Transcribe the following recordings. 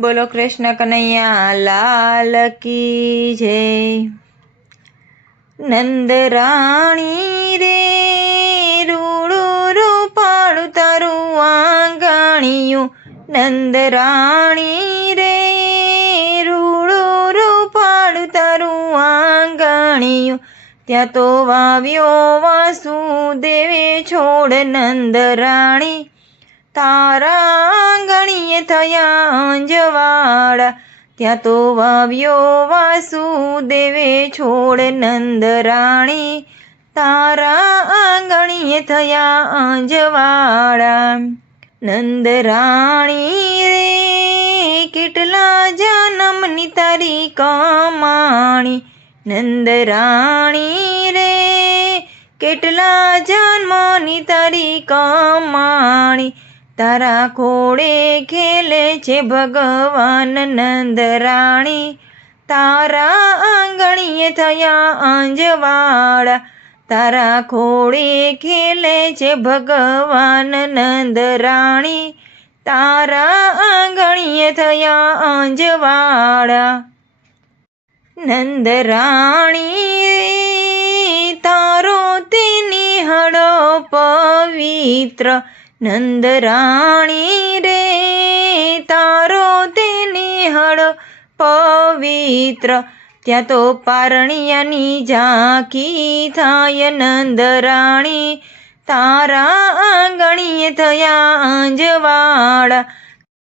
બોલો કૃષ્ણ કનૈયા લાલ કી જય। નંદરાણી રે રૂડું રૂપાળું તારું આંગણિયું, નંદરાણી રે રૂડું રૂપાળું તારું આંગણિયું, ત્યાં તો વાવ્યો વાસુદેવે છોડ નંદરાણી, તારા આંગણીએ થયા અંજવાળા, ત્યાં તો વાવ્યો વાસુદેવે છોડ નંદરાણી, તારા આંગણીએ થયા અંજવાળા। નંદરાણી રે કેટલા જન્મની તારી કમાણી, નંદરાણી રે કેટલા જન્મની તારી કમાણી, તારા ખોળે ખેલે છે ભગવાન નંદરાણી, તારા આંગણીએ થયા અંજવાળા, તારા ખોળે ખેલે છે ભગવાન નંદરાણી, તારા આંગણીએ થયા અંજવાળા। નંદરાણી તારો તે નિહળો પવિત્ર, નંદરાણી રે તારો તે નિહળો પવિત્ર, ત્યાં તો પારણિયાની ઝાંખી થાય નંદરાણી, તારા આંગણીએ થયા અંજવાળા,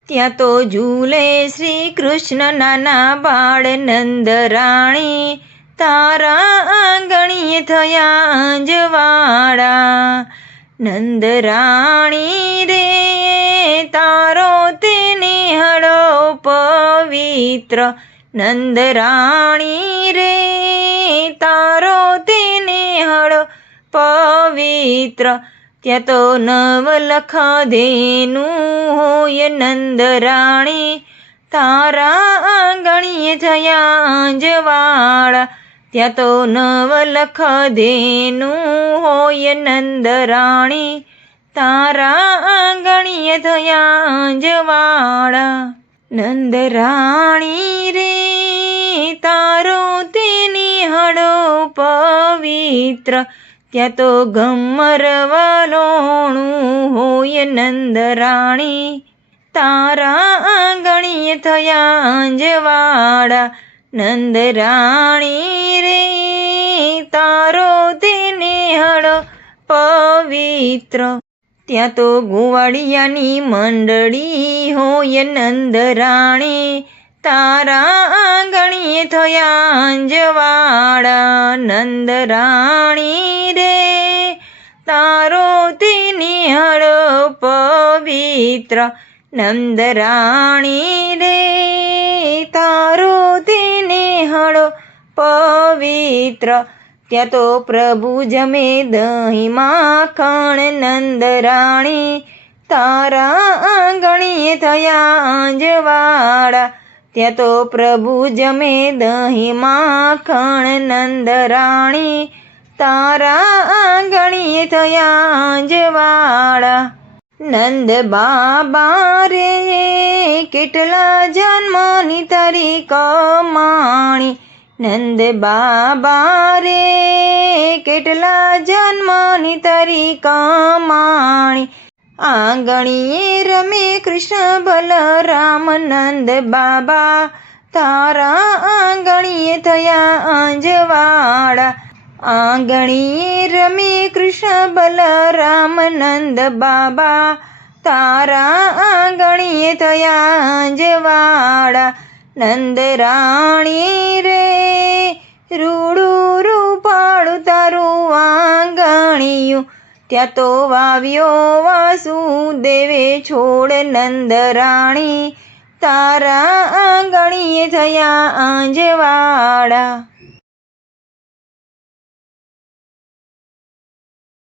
ત્યાં તો ઝૂલે શ્રી કૃષ્ણ નાના બાળ નંદરાણી, તારા આંગણીએ થયા અંજવાળા। નંદરાણી રે તારો તે નિહળો પવિત્ર, નંદરાણી રે તારો તે નિહળો પવિત્ર, ત્યાં તો નવલખ ધેનું હોય નંદરાણી, તારા આંગણીએ થયા અંજવાળા, ત્યાં તો નવલખ ધેનું હોય નંદરાણી, તારા આંગણીએ થયા અંજવાળા। નંદરાણી રે તારો તે નિહળો પવિત્ર, ત્યાં તો ગમ્મર વલોણું હોય નંદરાણી, તારા આંગણીએ થયા અંજવાળા, નંદરાણી રે તારો તે નિહળો પવિત્ર, ત્યાં તો ગોવાળિયાની મંડળી હોય નંદરાણી, તારા આંગણીએ થયા અંજવાળા, નંદરાણી રે તારો તે નિહળો પવિત્ર, નંદરાણી રે તારો તે નિહળો પવિત્ર, ત્યાં તો પ્રભુ જમે દહીં માખણ નંદરાણી, તારા આંગણીએ થયા અંજવાળા, ત્યાં તો પ્રભુ જમે દહીં માખણ નંદરાણી, તારા આંગણીએ થયા અંજવાળા। નંદ બાબા રે કેટલા જન્મની તારી કમાણી, નંદ બાબા રે કેટલા જન્મની તારી કમાણી, આંગણીએ રમે કૃષ્ણ બલરામ નંદ બાબા, તારા આંગણીએ થયા અંજવાળા, આંગણીએ રમે કૃષ્ણ બલરામ નંદ બાબા, તારા આંગણીએ થયા અંજવાળા। નંદરાણી રે રૂડું રૂપાળું તારું આંગણિયું, ત્યાં તો વાવ્યો વાસુદેવે છોડ નંદરાણી, તારા આંગણીએ થયા અંજવાળા।